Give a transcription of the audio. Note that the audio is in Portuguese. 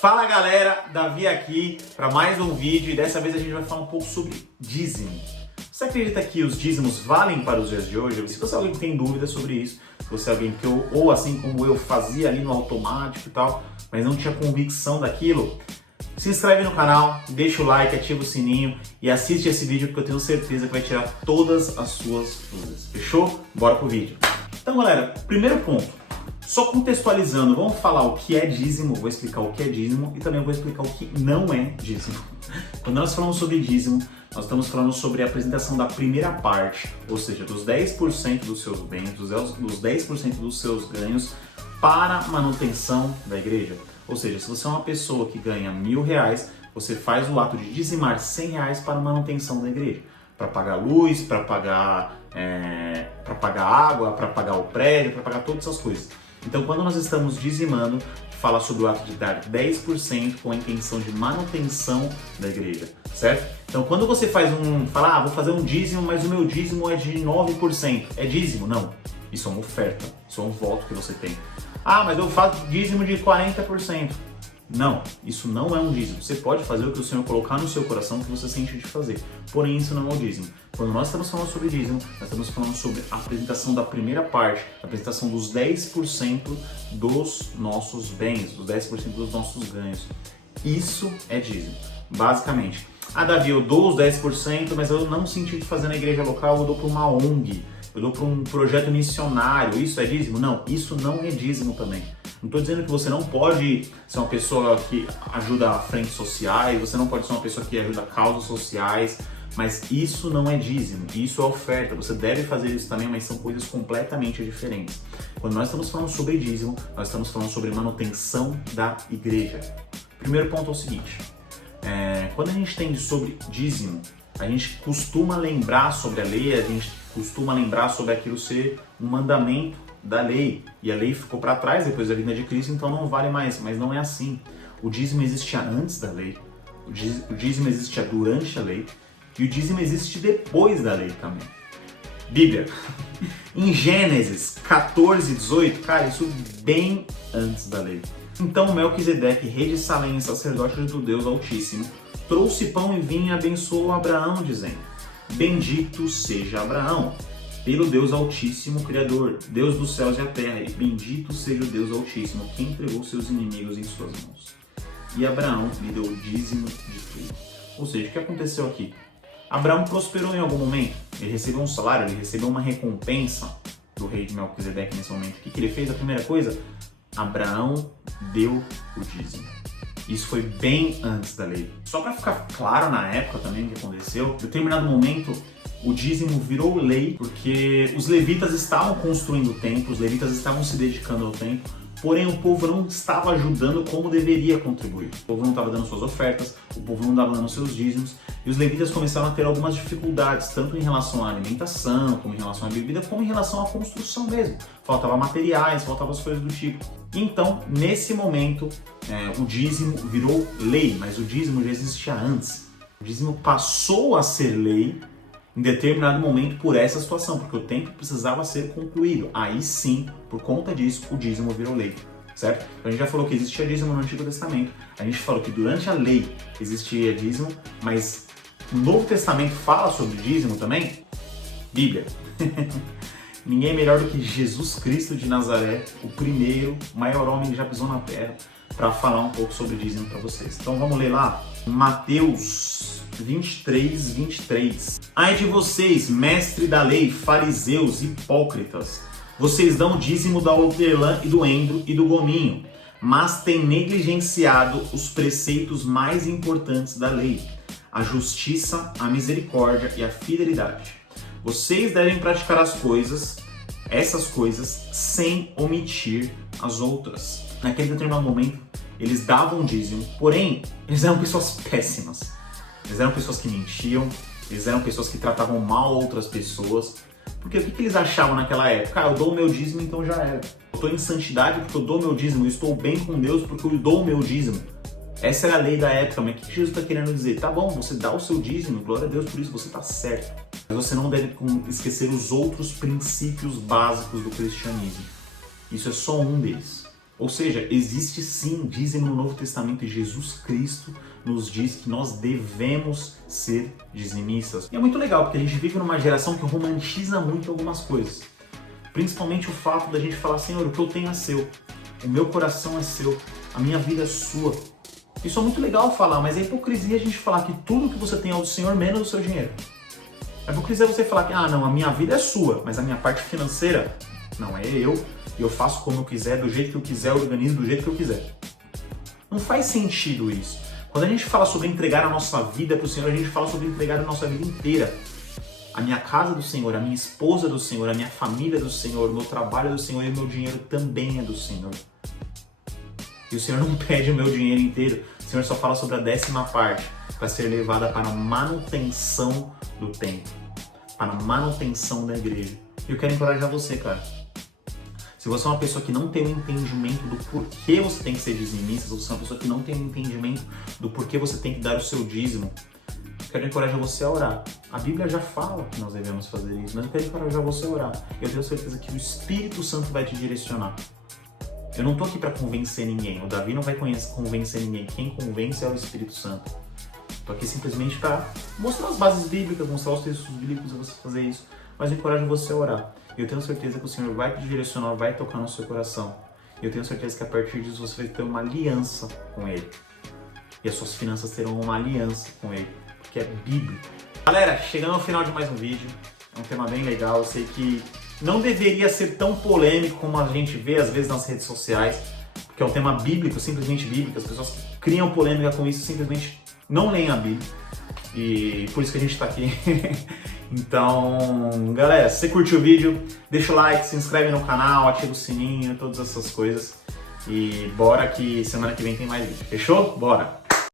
Fala galera, Davi aqui para mais um vídeo e dessa vez a gente vai falar um pouco sobre dízimo. Você acredita que os dízimos valem para os dias de hoje? Se você é alguém que tem dúvidas sobre isso, se você é alguém que ou assim como eu fazia ali no automático e tal, mas não tinha convicção daquilo, se inscreve no canal, deixa o like, ativa o sininho e assiste esse vídeo porque eu tenho certeza que vai tirar todas as suas dúvidas. Fechou? Bora pro vídeo. Então galera, primeiro ponto. Só contextualizando, vamos falar o que é dízimo, vou explicar o que é dízimo e também vou explicar o que não é dízimo. Quando nós falamos sobre dízimo, nós estamos falando sobre a apresentação da primeira parte, ou seja, dos 10% dos seus bens, dos 10% dos seus ganhos para manutenção da igreja. Ou seja, se você é uma pessoa que ganha R$1.000, você faz o ato de dizimar R$100 para manutenção da igreja. Para pagar luz, para pagar água, para pagar o prédio, para pagar todas essas coisas. Então, quando nós estamos dizimando, fala sobre o ato de dar 10% com a intenção de manutenção da igreja, certo? Então, quando você fala, vou fazer um dízimo, mas o meu dízimo é de 9%. É dízimo? Não. Isso é uma oferta, isso é um voto que você tem. Ah, mas eu faço dízimo de 40%. Não, isso não é um dízimo. Você pode fazer o que o Senhor colocar no seu coração que você sente de fazer. Porém, isso não é um dízimo. Quando nós estamos falando sobre dízimo, nós estamos falando sobre a apresentação da primeira parte, a apresentação dos 10% dos nossos bens, dos 10% dos nossos ganhos. Isso é dízimo, basicamente. Ah, Davi, eu dou os 10%, mas eu não senti de fazer na igreja local, eu dou para uma ONG, eu dou para um projeto missionário. Isso é dízimo? Não, isso não é dízimo também. Não estou dizendo que você não pode ser uma pessoa que ajuda a frentes sociais, você não pode ser uma pessoa que ajuda causas sociais, mas isso não é dízimo, isso é oferta. Você deve fazer isso também, mas são coisas completamente diferentes. Quando nós estamos falando sobre dízimo, nós estamos falando sobre manutenção da igreja. Primeiro ponto é o seguinte, quando a gente tem sobre dízimo, a gente costuma lembrar sobre a lei, a gente costuma lembrar sobre aquilo ser um mandamento da lei, e a lei ficou para trás depois da vinda de Cristo, então não vale mais, mas não é assim. O dízimo existia antes da lei, o dízimo existia durante a lei, e o dízimo existe depois da lei também. Bíblia, em Gênesis 14:18, cara, isso bem antes da lei. Então Melquisedeque, rei de Salém, sacerdote do Deus Altíssimo, trouxe pão e vinho e abençoou Abraão, dizendo: Bendito seja Abraão, pelo Deus Altíssimo, Criador, Deus dos céus e a terra, e bendito seja o Deus Altíssimo, que entregou seus inimigos em suas mãos. E Abraão lhe deu o dízimo de tudo. Ou seja, o que aconteceu aqui? Abraão prosperou em algum momento, ele recebeu um salário, ele recebeu uma recompensa do rei de Melquisedeque nesse momento. O que ele fez? A primeira coisa, Abraão deu o dízimo. Isso foi bem antes da lei. Só para ficar claro na época também o que aconteceu, em determinado momento o dízimo virou lei porque os levitas estavam construindo o templo, os levitas estavam se dedicando ao templo, porém o povo não estava ajudando como deveria contribuir. O povo não estava dando suas ofertas, o povo não estava dando seus dízimos, e os levitas começaram a ter algumas dificuldades, tanto em relação à alimentação, como em relação à bebida, como em relação à construção mesmo. Faltava materiais, faltavam as coisas do tipo. Então, nesse momento, o dízimo virou lei, mas o dízimo já existia antes. O dízimo passou a ser lei em determinado momento por essa situação, porque o templo precisava ser concluído. Aí sim, por conta disso, o dízimo virou lei, certo? Então a gente já falou que existia dízimo no Antigo Testamento, a gente falou que durante a lei existia dízimo, mas o Novo Testamento fala sobre dízimo também? Bíblia. Ninguém é melhor do que Jesus Cristo de Nazaré, o primeiro, maior homem que já pisou na terra, para falar um pouco sobre dízimo para vocês. Então vamos ler lá, Mateus 23:23. Ai de vocês, mestre da lei, fariseus, hipócritas, vocês dão o dízimo da hortelã e do endro e do gominho, mas têm negligenciado os preceitos mais importantes da lei, a justiça, a misericórdia e a fidelidade. Vocês devem praticar essas coisas, sem omitir as outras. Naquele determinado momento, eles davam dízimo, porém, eles eram pessoas péssimas. Eles eram pessoas que mentiam, eles eram pessoas que tratavam mal outras pessoas. Porque o que eles achavam naquela época? Eu dou o meu dízimo, então já era. Eu estou em santidade porque eu dou o meu dízimo, eu estou bem com Deus porque eu dou o meu dízimo. Essa era a lei da época, mas o que Jesus está querendo dizer? Tá bom, você dá o seu dízimo, glória a Deus por isso, você está certo. Mas você não deve esquecer os outros princípios básicos do cristianismo. Isso é só um deles. Ou seja, existe sim dízimo no Novo Testamento e Jesus Cristo nos diz que nós devemos ser dizimistas. E é muito legal, porque a gente vive numa geração que romantiza muito algumas coisas. Principalmente o fato da gente falar, Senhor, o que eu tenho é seu, o meu coração é seu, a minha vida é sua. Isso é muito legal falar, mas é hipocrisia a gente falar que tudo que você tem é do Senhor, menos o seu dinheiro. É hipocrisia você falar que, não, a minha vida é sua, mas a minha parte financeira, não, é eu, e eu faço como eu quiser, do jeito que eu quiser, eu organizo do jeito que eu quiser. Não faz sentido isso. Quando a gente fala sobre entregar a nossa vida para o Senhor, a gente fala sobre entregar a nossa vida inteira. A minha casa do Senhor, a minha esposa do Senhor, a minha família do Senhor, o meu trabalho do Senhor e o meu dinheiro também é do Senhor. E o Senhor não pede o meu dinheiro inteiro, o Senhor só fala sobre a 10ª parte, para ser levada para a manutenção do templo, para a manutenção da igreja. E eu quero encorajar você, cara. Se você é uma pessoa que não tem um entendimento do porquê você tem que ser dizimista, ou se você é uma pessoa que não tem um entendimento do porquê você tem que dar o seu dízimo, eu quero encorajar você a orar. A Bíblia já fala que nós devemos fazer isso, mas eu quero encorajar você a orar. Eu tenho certeza que o Espírito Santo vai te direcionar. Eu não estou aqui para convencer ninguém, o Davi não vai convencer ninguém. Quem convence é o Espírito Santo. Estou aqui simplesmente para mostrar as bases bíblicas, mostrar os textos bíblicos para você fazer isso, mas eu encorajo você a orar. Eu tenho certeza que o Senhor vai te direcionar, vai tocar no seu coração. Eu tenho certeza que a partir disso você vai ter uma aliança com Ele. E as suas finanças terão uma aliança com Ele, porque é bíblico. Galera, chegando ao final de mais um vídeo, é um tema bem legal. Eu sei que não deveria ser tão polêmico como a gente vê às vezes nas redes sociais, porque é um tema bíblico, simplesmente bíblico. As pessoas que criam polêmica com isso simplesmente não leem a Bíblia. E por isso que a gente está aqui. Então, galera, se você curtiu o vídeo, deixa o like, se inscreve no canal, ativa o sininho, todas essas coisas. E bora que semana que vem tem mais vídeo. Fechou? Bora!